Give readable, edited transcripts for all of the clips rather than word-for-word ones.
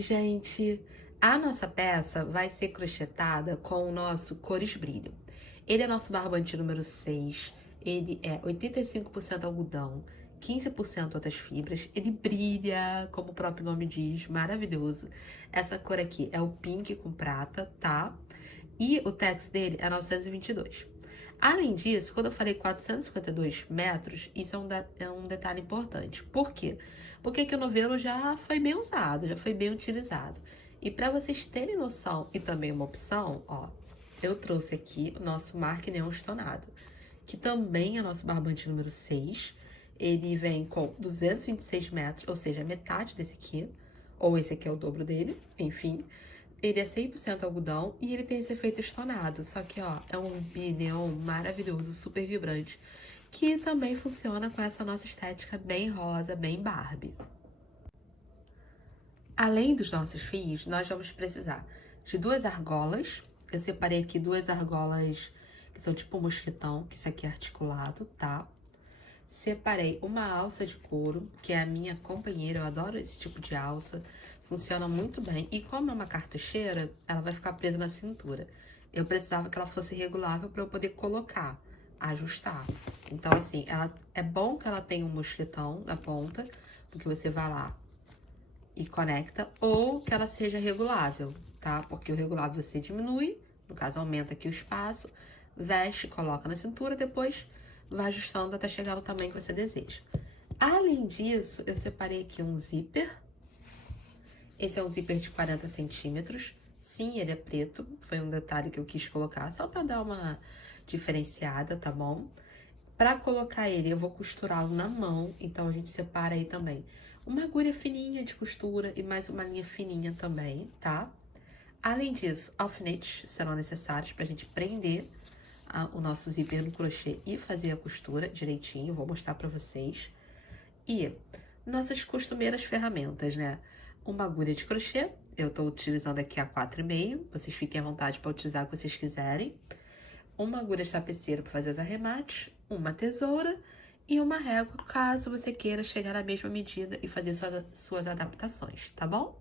Oi, gente! A nossa peça vai ser crochetada com o nosso Cores Brilho. Ele é nosso barbante número 6, ele é 85% algodão, 15% outras fibras, ele brilha, como o próprio nome diz, maravilhoso. Essa cor aqui é o pink com prata, tá? E o tex dele é 922. Além disso, quando eu falei 452 metros, isso é um detalhe importante. Por quê? Porque aqui o novelo já foi bem usado, já foi bem utilizado. E para vocês terem noção e também uma opção, ó, eu trouxe aqui o nosso marque neon estonado, que também é nosso barbante número 6. Ele vem com 226 metros, ou seja, metade desse aqui, ou esse aqui é o dobro dele, enfim. Ele é 100% algodão e ele tem esse efeito estonado, só que ó, é um bi-neon maravilhoso, super vibrante, que também funciona com essa nossa estética bem rosa, bem Barbie. Além dos nossos fios, nós vamos precisar de duas argolas. Eu separei aqui duas argolas que são tipo um mosquetão, que isso aqui é articulado, tá? Separei uma alça de couro, que é a minha companheira, eu adoro esse tipo de alça, funciona muito bem. E como é uma cartucheira, ela vai ficar presa na cintura. Eu precisava que ela fosse regulável para eu poder colocar, ajustar. Então, assim, ela é bom que ela tenha um mosquetão na ponta, porque você vai lá e conecta, ou que ela seja regulável, tá? Porque o regulável você diminui, no caso aumenta aqui o espaço, veste, coloca na cintura, depois vai ajustando até chegar no tamanho que você deseja. Além disso, eu separei aqui um zíper. Esse é um zíper de 40 centímetros. Sim, ele é preto, foi um detalhe que eu quis colocar, só para dar uma diferenciada, tá bom? Para colocar ele, eu vou costurá-lo na mão, então a gente separa aí também uma agulha fininha de costura e mais uma linha fininha também, tá? Além disso, alfinetes serão necessários para a gente prender o nosso zíper no crochê e fazer a costura direitinho, vou mostrar para vocês. E nossas costumeiras ferramentas, né? Uma agulha de crochê, eu tô utilizando aqui a 4,5, vocês fiquem à vontade para utilizar o que vocês quiserem. Uma agulha de tapeceiro para fazer os arremates, uma tesoura e uma régua, caso você queira chegar na mesma medida e fazer suas adaptações, tá bom?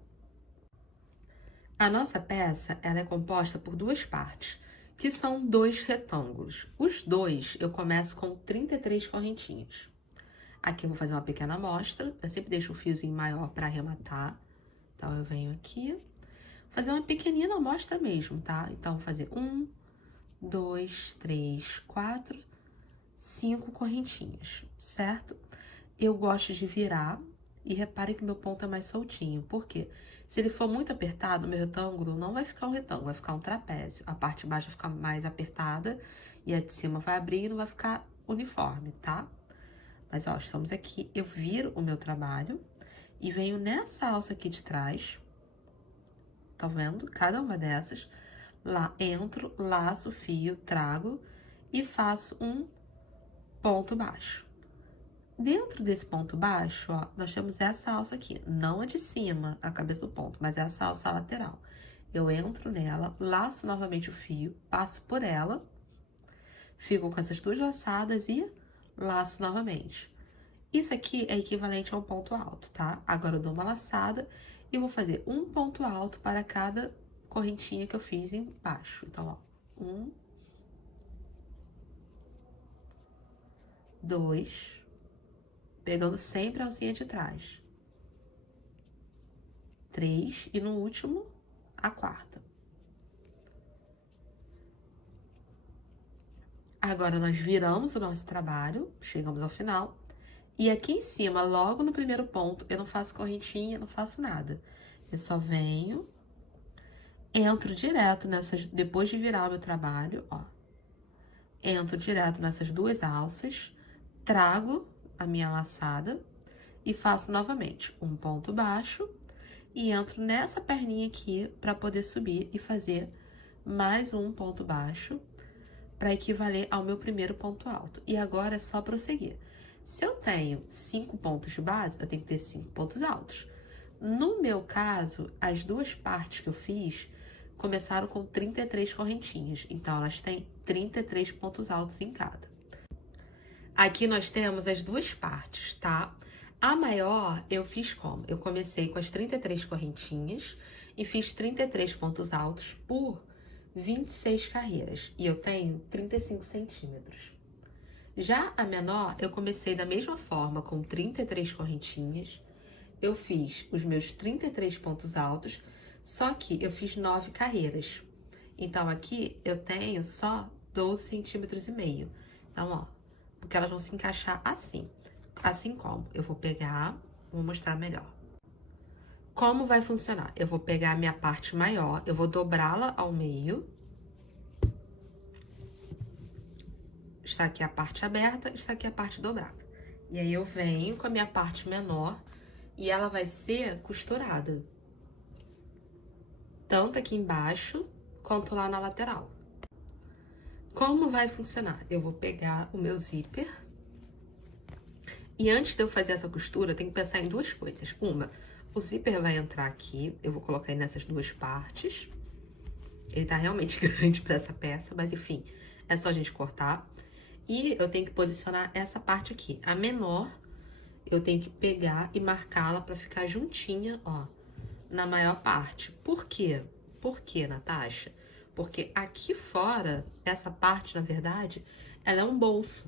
A nossa peça, ela é composta por duas partes, que são dois retângulos. Os dois, eu começo com 33 correntinhas. Aqui eu vou fazer uma pequena amostra, eu sempre deixo um fiozinho maior para arrematar. Então, eu venho aqui, fazer uma pequenina amostra mesmo, tá? Então, vou fazer 1, 2, 3, 4, 5 correntinhas, certo? Eu gosto de virar e repare que meu ponto é mais soltinho. Por quê? Se ele for muito apertado, meu retângulo não vai ficar um retângulo, vai ficar um trapézio. A parte de baixo vai ficar mais apertada e a de cima vai abrir e não vai ficar uniforme, tá? Mas, ó, estamos aqui, eu viro o meu trabalho e venho nessa alça aqui de trás, tá vendo? Cada uma dessas, lá entro, laço, fio, trago e faço um ponto baixo. Dentro desse ponto baixo, ó, nós temos essa alça aqui, não a de cima, a cabeça do ponto, mas essa alça lateral. Eu entro nela, laço novamente o fio, passo por ela, fico com essas duas laçadas e laço novamente. Isso aqui é equivalente a um ponto alto, tá? Agora eu dou uma laçada e vou fazer um ponto alto para cada correntinha que eu fiz embaixo. Então, ó, 1, 2, pegando sempre a alcinha de trás. 3 e no último, a quarta. Agora, nós viramos o nosso trabalho, chegamos ao final. E aqui em cima, logo no primeiro ponto, eu não faço correntinha, não faço nada. Eu só venho, entro direto nessas, depois de virar o meu trabalho, ó. Entro direto nessas duas alças, trago a minha laçada e faço novamente um ponto baixo e entro nessa perninha aqui para poder subir e fazer mais um ponto baixo para equivaler ao meu primeiro ponto alto. E agora é só prosseguir. Se eu tenho 5 pontos de base, eu tenho que ter 5 pontos altos. No meu caso, as duas partes que eu fiz começaram com 33 correntinhas, então elas têm 33 pontos altos em cada. Aqui nós temos as duas partes, tá? A maior eu fiz como? Eu comecei com as 33 correntinhas e fiz 33 pontos altos por 26 carreiras. E eu tenho 35 centímetros. Já a menor, eu comecei da mesma forma, com 33 correntinhas. Eu fiz os meus 33 pontos altos, só que eu fiz 9 carreiras. Então, aqui eu tenho só 12 centímetros e meio. Então, ó, porque elas vão se encaixar assim. Assim como eu vou pegar, vou mostrar melhor. Como vai funcionar? Eu vou pegar a minha parte maior, eu vou dobrá-la ao meio. Está aqui a parte aberta, está aqui a parte dobrada. E aí eu venho com a minha parte menor e ela vai ser costurada. Tanto aqui embaixo, quanto lá na lateral. Como vai funcionar? Eu vou pegar o meu zíper. E antes de eu fazer essa costura, eu tenho que pensar em duas coisas. Uma, o zíper vai entrar aqui, eu vou colocar ele nessas duas partes. Ele tá realmente grande pra essa peça, mas enfim, é só a gente cortar. E eu tenho que posicionar essa parte aqui. A menor, eu tenho que pegar e marcá-la pra ficar juntinha, ó, na maior parte. Por quê? Por quê, Natasha? Porque aqui fora, essa parte, na verdade, ela é um bolso.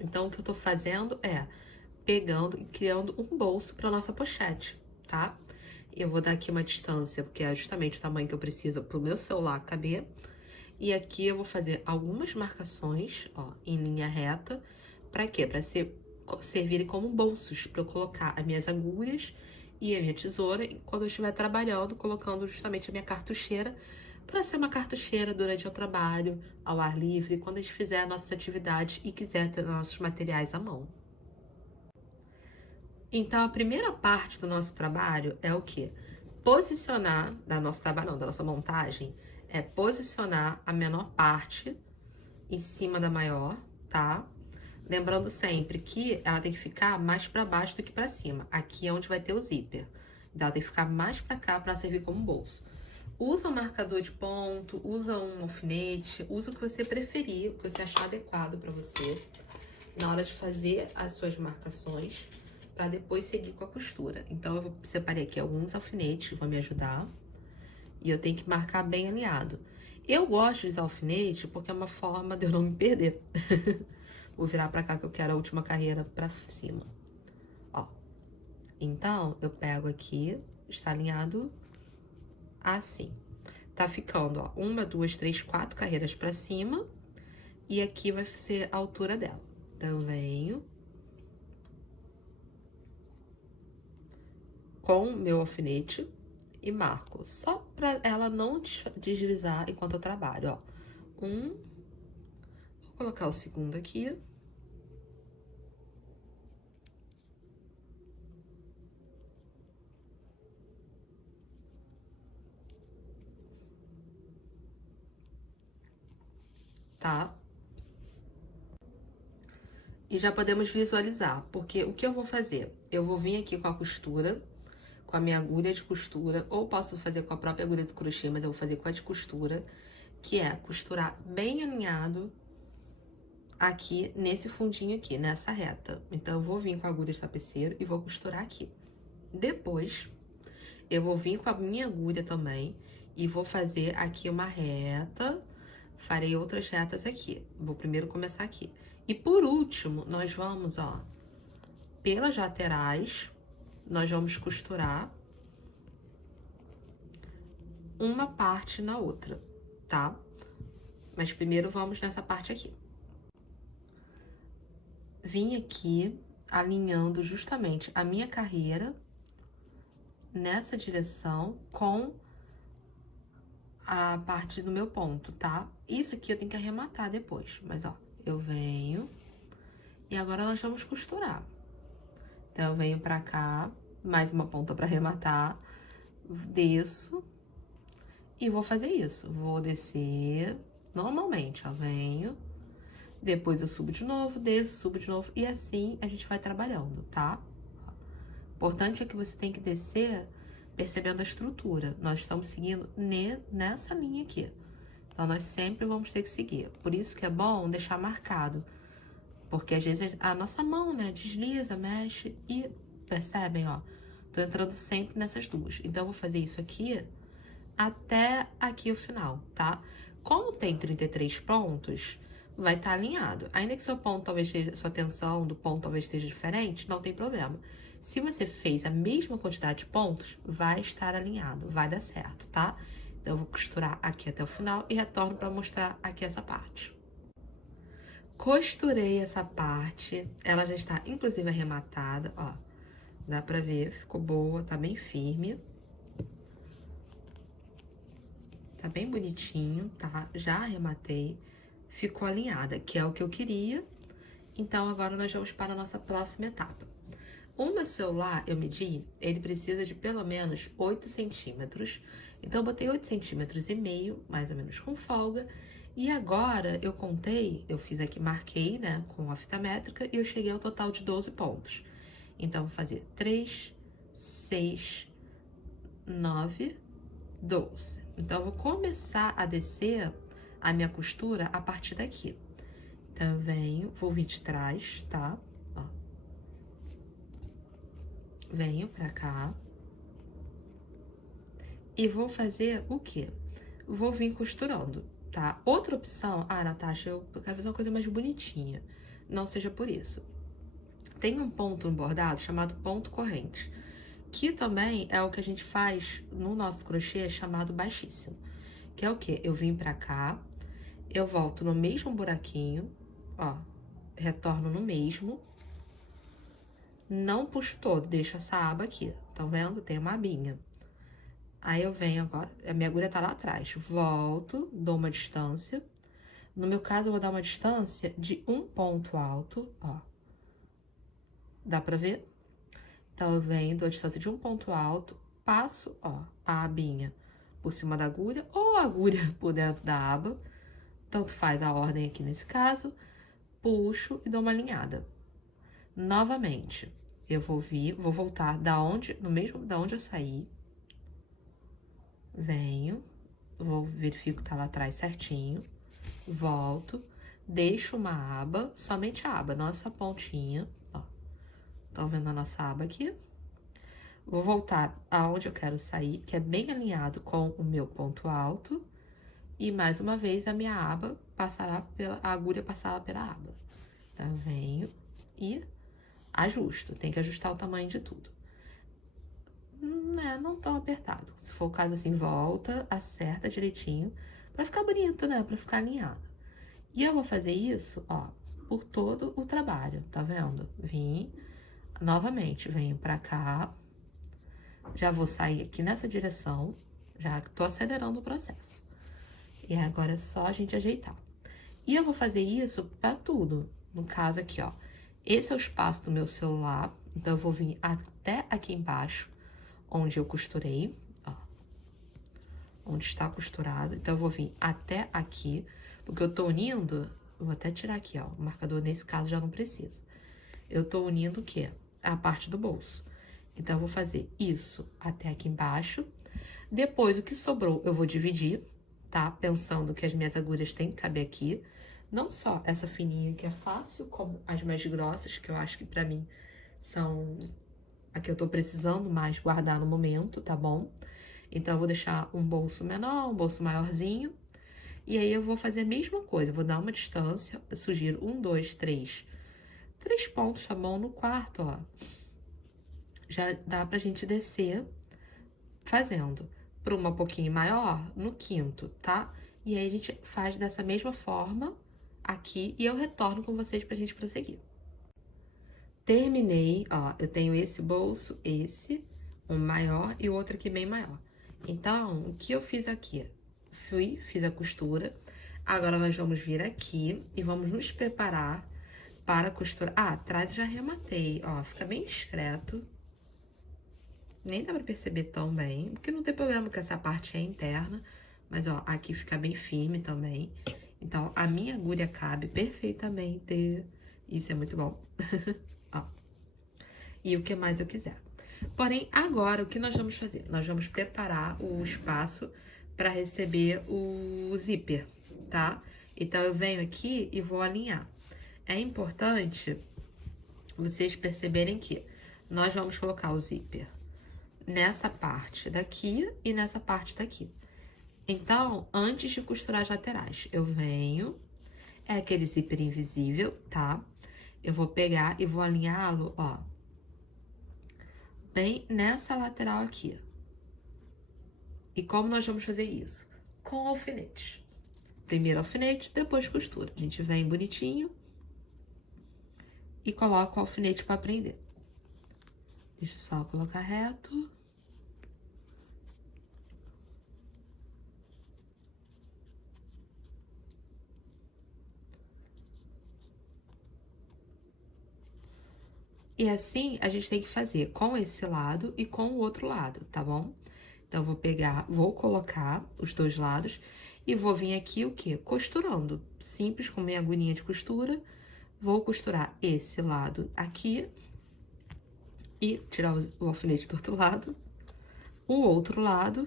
Então, o que eu tô fazendo é pegando e criando um bolso para nossa pochete, tá? Eu vou dar aqui uma distância, porque é justamente o tamanho que eu preciso pro meu celular caber. E aqui eu vou fazer algumas marcações, ó, em linha reta. Para quê? Para servirem como bolsos, para eu colocar as minhas agulhas e a minha tesoura quando eu estiver trabalhando, colocando justamente a minha cartucheira, para ser uma cartucheira durante o trabalho, ao ar livre, quando a gente fizer as nossas atividades e quiser ter nossos materiais à mão. Então, a primeira parte do nosso trabalho é o quê? Posicionar, da nosso trabalho, não, da nossa montagem, é posicionar a menor parte em cima da maior, tá? Lembrando sempre que ela tem que ficar mais para baixo do que para cima. Aqui é onde vai ter o zíper. Então, ela tem que ficar mais para cá para servir como bolso. Usa um marcador de ponto, usa um alfinete, usa o que você preferir, o que você achar adequado para você na hora de fazer as suas marcações, para depois seguir com a costura. Então, eu separei aqui alguns alfinetes que vão me ajudar. E eu tenho que marcar bem alinhado. Eu gosto de usar alfinete porque é uma forma de eu não me perder. Vou virar pra cá que eu quero a última carreira pra cima. Ó. Então, eu pego aqui, está alinhado assim. Tá ficando, ó, 1, 2, 3, 4 carreiras pra cima. E aqui vai ser a altura dela. Então, eu venho com meu alfinete e marco, só pra ela não deslizar enquanto eu trabalho, ó. Vou colocar o segundo aqui. Tá? E já podemos visualizar, porque o que eu vou fazer? Eu vou vir aqui com a costura, com a minha agulha de costura, ou posso fazer com a própria agulha de crochê, mas eu vou fazer com a de costura, que é costurar bem alinhado aqui nesse fundinho aqui, nessa reta. Então, eu vou vir com a agulha de tapeceiro e vou costurar aqui. Depois, eu vou vir com a minha agulha também e vou fazer aqui uma reta, farei outras retas aqui. Vou primeiro começar aqui. E por último, nós vamos, ó, pelas laterais, nós vamos costurar uma parte na outra, tá? Mas primeiro vamos nessa parte aqui. Vim aqui alinhando justamente a minha carreira nessa direção com a parte do meu ponto, tá? Isso aqui eu tenho que arrematar depois, mas ó, eu venho e agora nós vamos costurar. Então, eu venho pra cá, mais uma ponta pra arrematar, desço e vou fazer isso. Vou descer normalmente, ó, venho, depois eu subo de novo, desço, subo de novo e assim a gente vai trabalhando, tá? O importante é que você tem que descer percebendo a estrutura. Nós estamos seguindo nessa linha aqui. Então, nós sempre vamos ter que seguir. Por isso que é bom deixar marcado Porque às vezes a nossa mão, né, desliza, mexe e percebem, ó. Tô entrando sempre nessas duas. Então, eu vou fazer isso aqui até aqui o final, tá? Como tem 33 pontos, vai estar alinhado. Ainda que seu ponto talvez esteja, sua tensão do ponto talvez esteja diferente, não tem problema. Se você fez a mesma quantidade de pontos, vai estar alinhado, vai dar certo, tá? Então, eu vou costurar aqui até o final e retorno para mostrar aqui essa parte. Costurei essa parte, ela já está inclusive arrematada, ó. Dá pra ver, ficou boa, tá bem firme. Tá bem bonitinho, tá? Já arrematei, ficou alinhada, que é o que eu queria. Então, agora nós vamos para a nossa próxima etapa. O meu celular, eu medi, ele precisa de pelo menos 8 centímetros. Então, eu botei 8 centímetros e meio, mais ou menos com folga. E agora, eu contei, eu fiz aqui, marquei, né, com a fita métrica, e eu cheguei ao total de 12 pontos. Então, vou fazer 3, 6, 9, 12. Então, eu vou começar a descer a minha costura a partir daqui. Então, eu venho, vou vir de trás, tá? Ó. Venho pra cá. E vou fazer o quê? Vou vir costurando, tá? Outra opção... Ah, Natasha, eu quero fazer uma coisa mais bonitinha. Não seja por isso. Tem um ponto no bordado chamado ponto corrente, que também é o que a gente faz no nosso crochê chamado baixíssimo. Que é o quê? Eu vim pra cá, eu volto no mesmo buraquinho, ó, retorno no mesmo, não puxo todo, deixo essa aba aqui, tá vendo? Tem uma abinha. Aí eu venho agora, a minha agulha tá lá atrás, volto, dou uma distância. No meu caso, eu vou dar uma distância de um ponto alto, ó. Dá pra ver? Então, eu venho, dou a distância de um ponto alto, passo, ó, a abinha por cima da agulha ou a agulha por dentro da aba. Tanto faz a ordem aqui nesse caso. Puxo e dou uma alinhada. Novamente, eu vou vir, vou voltar no mesmo da onde eu saí. Venho, verifico que tá lá atrás certinho. Volto, deixo uma aba, somente a aba, não essa pontinha, ó. Estão vendo a nossa aba aqui? Vou voltar aonde eu quero sair, que é bem alinhado com o meu ponto alto. E mais uma vez a minha aba a agulha passará pela aba. Então, eu venho e ajusto. Tem que ajustar o tamanho de tudo. Não tão apertado. Se for o caso assim, volta, acerta direitinho, pra ficar bonito, né? Pra ficar alinhado. E eu vou fazer isso, ó, por todo o trabalho, tá vendo? Vim, novamente, venho pra cá, já vou sair aqui nessa direção, já tô acelerando o processo. E agora é só a gente ajeitar. E eu vou fazer isso pra tudo. No caso aqui, ó, esse é o espaço do meu celular, então eu vou vir até aqui embaixo, onde eu costurei, ó, onde está costurado. Então, eu vou vir até aqui, porque eu tô unindo, vou até tirar aqui, ó, o marcador nesse caso já não precisa. Eu tô unindo o quê? A parte do bolso. Então, eu vou fazer isso até aqui embaixo. Depois, o que sobrou, eu vou dividir, tá? Pensando que as minhas agulhas têm que caber aqui. Não só essa fininha que é fácil, como as mais grossas, que eu acho que pra mim são a que eu tô precisando mais guardar no momento, tá bom? Então, eu vou deixar um bolso menor, um bolso maiorzinho. E aí, eu vou fazer a mesma coisa. Eu vou dar uma distância. Eu sugiro 1, 2, 3. 3 pontos, tá bom? No quarto, ó. Já dá pra gente descer fazendo. Para uma pouquinho maior, no quinto, tá? E aí, a gente faz dessa mesma forma aqui. E eu retorno com vocês pra gente prosseguir. Terminei, ó. Eu tenho esse bolso, um maior e o outro aqui bem maior. Então, o que eu fiz aqui? Fiz a costura. Agora, nós vamos vir aqui e vamos nos preparar para a costura. Ah, atrás eu já arrematei, ó, fica bem discreto. Nem dá pra perceber tão bem, porque não tem problema que essa parte é interna. Mas, ó, aqui fica bem firme também. Então, a minha agulha cabe perfeitamente. Isso é muito bom. Ó. E o que mais eu quiser. Porém, agora, o que nós vamos fazer? Nós vamos preparar o espaço para receber o zíper, tá? Então, eu venho aqui e vou alinhar. é importante vocês perceberem que nós vamos colocar o zíper nessa parte daqui e nessa parte daqui. Então, antes de costurar as laterais, eu venho, é aquele zíper invisível, tá? Eu vou pegar e vou alinhá-lo, ó, bem nessa lateral aqui. E como nós vamos fazer isso? Com alfinete. Primeiro alfinete, depois costura. A gente vem bonitinho e coloca o alfinete para prender. Deixa eu só colocar reto. E assim a gente tem que fazer com esse lado e com o outro lado, tá bom? Então, vou pegar, vou colocar os dois lados e vou vir aqui o quê? Costurando. Simples, com minha agulhinha de costura. Vou costurar esse lado aqui e tirar o alfinete do outro lado. O outro lado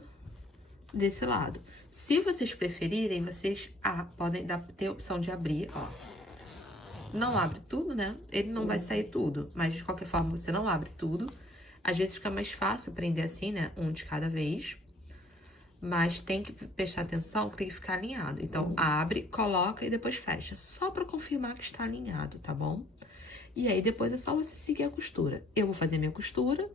desse lado. Se vocês preferirem, vocês podem ter a opção de abrir, ó. Não abre tudo, né? Ele não vai sair tudo, mas de qualquer forma você não abre tudo. Às vezes fica mais fácil prender assim, né? Um de cada vez. Mas tem que prestar atenção que tem que ficar alinhado. Então, abre, coloca e depois fecha. Só pra confirmar que está alinhado, tá bom? E aí, depois é só você seguir a costura. Eu vou fazer minha costura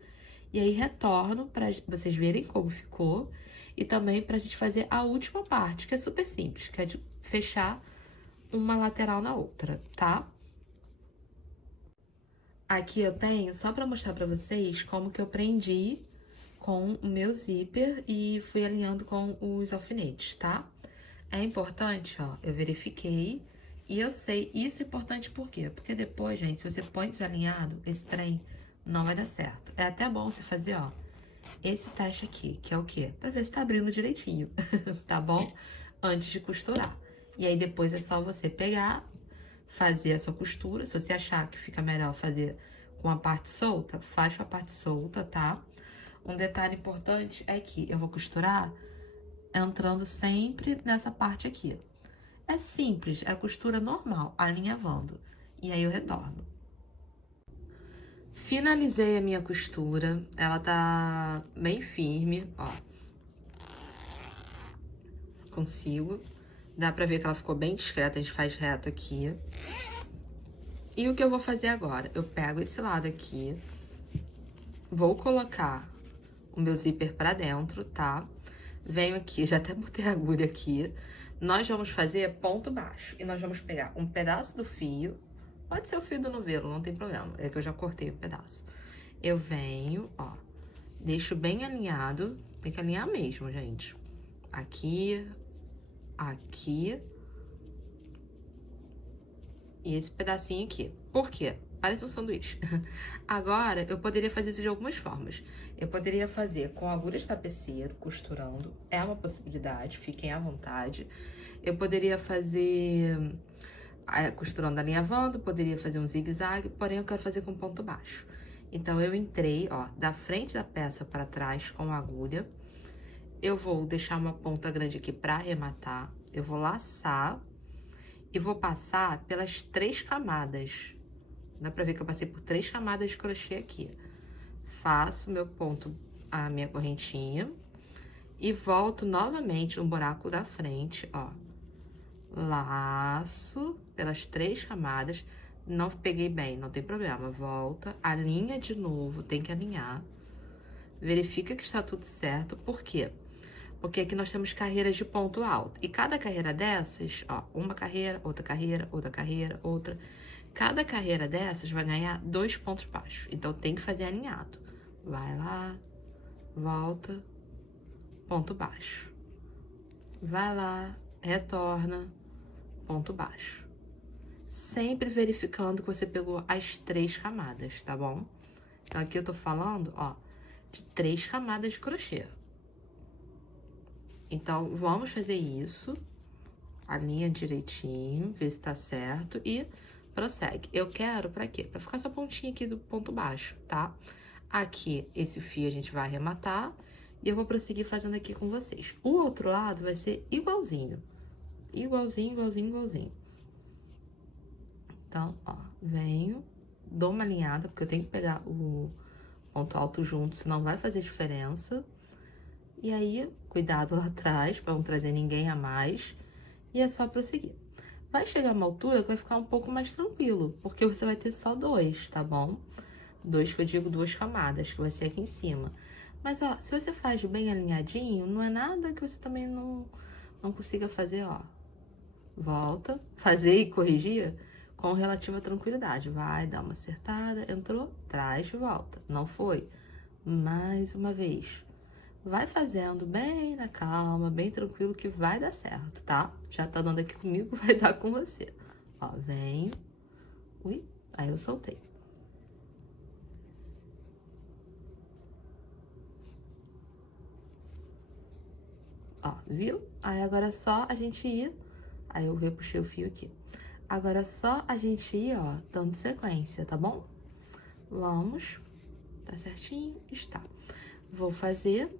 e aí retorno pra vocês verem como ficou. E também pra gente fazer a última parte, que é super simples, que é de fechar uma lateral na outra, tá? Aqui eu tenho, só pra mostrar pra vocês como que eu prendi com o meu zíper e fui alinhando com os alfinetes, tá? É importante, ó, eu verifiquei e eu sei, isso é importante por quê? Porque depois, gente, se você põe desalinhado, esse trem não vai dar certo. É até bom você fazer, ó, esse teste aqui, que é o quê? Pra ver se tá abrindo direitinho, tá bom? Antes de costurar. E aí depois é só você pegar, fazer a sua costura. Se você achar que fica melhor fazer com a parte solta, faz com a parte solta, tá? Um detalhe importante é que eu vou costurar entrando sempre nessa parte aqui. É simples, é costura normal, alinhavando. E aí eu retorno. Finalizei a minha costura, ela tá bem firme, ó. Consigo. Dá pra ver que ela ficou bem discreta, a gente faz reto aqui. E o que eu vou fazer agora? Eu pego esse lado aqui, vou colocar o meu zíper pra dentro, tá? Venho aqui, já até botei a agulha aqui. Nós vamos fazer ponto baixo. E nós vamos pegar um pedaço do fio. Pode ser o fio do novelo, não tem problema. É que eu já cortei o pedaço. Eu venho, ó. Deixo bem alinhado. Tem que alinhar mesmo, gente. Aqui. Aqui. E esse pedacinho aqui. Por quê? Parece um sanduíche. Agora, eu poderia fazer isso de algumas formas. Eu poderia fazer com agulha de tapeceiro, costurando. É uma possibilidade, fiquem à vontade. Eu poderia fazer costurando alinhavando, poderia fazer um zigue-zague, porém eu quero fazer com ponto baixo. Então, eu entrei, ó, da frente da peça para trás com a agulha. Eu vou deixar uma ponta grande aqui para arrematar. Eu vou laçar e vou passar pelas 3 camadas. Dá pra ver que eu passei por 3 camadas de crochê aqui. Faço meu ponto, a minha correntinha. E volto novamente no buraco da frente, ó. Laço pelas 3 camadas. Não peguei bem, não tem problema. Volta, alinha de novo, tem que alinhar. Verifica que está tudo certo. Por quê? Porque aqui nós temos carreiras de ponto alto. E cada carreira dessas, ó, uma carreira, outra carreira, outra carreira, outra. Cada carreira dessas vai ganhar 2 pontos baixos. Então, tem que fazer alinhado. Vai lá, volta, ponto baixo. Vai lá, retorna, ponto baixo. Sempre verificando que você pegou as 3 camadas, tá bom? Então, aqui eu tô falando, ó, de 3 camadas de crochê. Então, vamos fazer isso. Alinha direitinho, vê se tá certo e prossegue. Eu quero pra quê? Pra ficar essa pontinha aqui do ponto baixo, tá? Aqui, esse fio a gente vai arrematar e eu vou prosseguir fazendo aqui com vocês. O outro lado vai ser igualzinho. Igualzinho, igualzinho, igualzinho. Então, ó, venho, dou uma alinhada, porque eu tenho que pegar o ponto alto junto, senão vai fazer diferença. E aí, cuidado lá atrás, para não trazer ninguém a mais. E é só prosseguir. Vai chegar uma altura que vai ficar um pouco mais tranquilo, porque você vai ter só dois, tá bom? Dois que eu digo duas camadas, que vai ser aqui em cima. Mas, ó, se você faz bem alinhadinho, não é nada que você também não consiga fazer, ó. Volta, fazer e corrigir com relativa tranquilidade. Vai, dá uma acertada, entrou, traz, volta. Não foi? Mais uma vez. Vai fazendo bem na calma, bem tranquilo, que vai dar certo, tá? Já tá dando aqui comigo, vai dar com você. Ó, vem. Ui, aí eu soltei. Ó, viu? Aí agora é só a gente ir. Aí eu repuxei o fio aqui. Agora é só a gente ir, ó, dando sequência, tá bom? Vamos. Tá certinho? Está. Vou fazer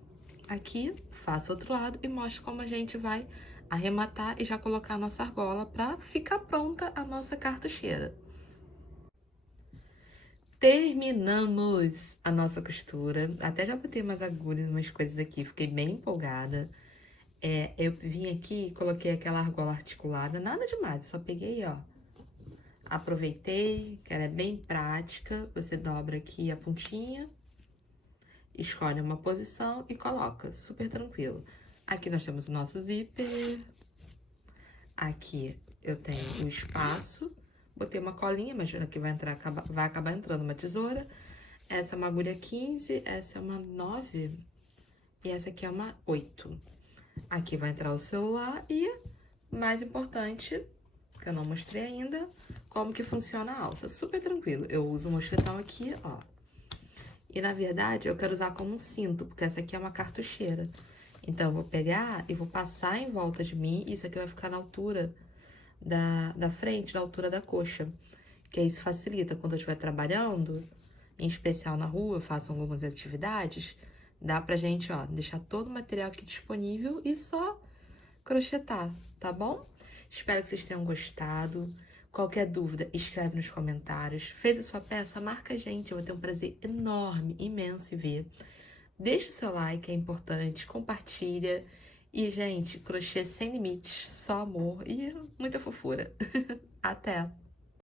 aqui, faço outro lado e mostro como a gente vai arrematar e já colocar a nossa argola pra ficar pronta a nossa cartucheira. Terminamos a nossa costura. Até já botei umas agulhas, umas coisas aqui, fiquei bem empolgada. Eu vim aqui e coloquei aquela argola articulada, nada demais, só peguei, ó. Aproveitei, que ela é bem prática. Você dobra aqui a pontinha, escolhe uma posição e coloca, super tranquilo. Aqui nós temos o nosso zíper. Aqui eu tenho o espaço. Botei uma colinha, mas aqui vai acabar entrando uma tesoura. Essa é uma agulha 15, essa é uma 9 e essa aqui é uma 8. Aqui vai entrar o celular e, mais importante, que eu não mostrei ainda, como que funciona a alça. Super tranquilo. Eu uso o mosquetão aqui, ó. E, na verdade, eu quero usar como um cinto, porque essa aqui é uma cartucheira. Então, eu vou pegar e vou passar em volta de mim, e isso aqui vai ficar na altura da frente, na altura da coxa. Que isso facilita quando eu estiver trabalhando, em especial na rua, faço algumas atividades, dá pra gente, ó, deixar todo o material aqui disponível e só crochetar, tá bom? Espero que vocês tenham gostado. Qualquer dúvida, escreve nos comentários. Fez a sua peça? Marca a gente, eu vou ter um prazer enorme, imenso em ver. Deixa o seu like, é importante, compartilha. E, gente, crochê sem limites, só amor e muita fofura. Até!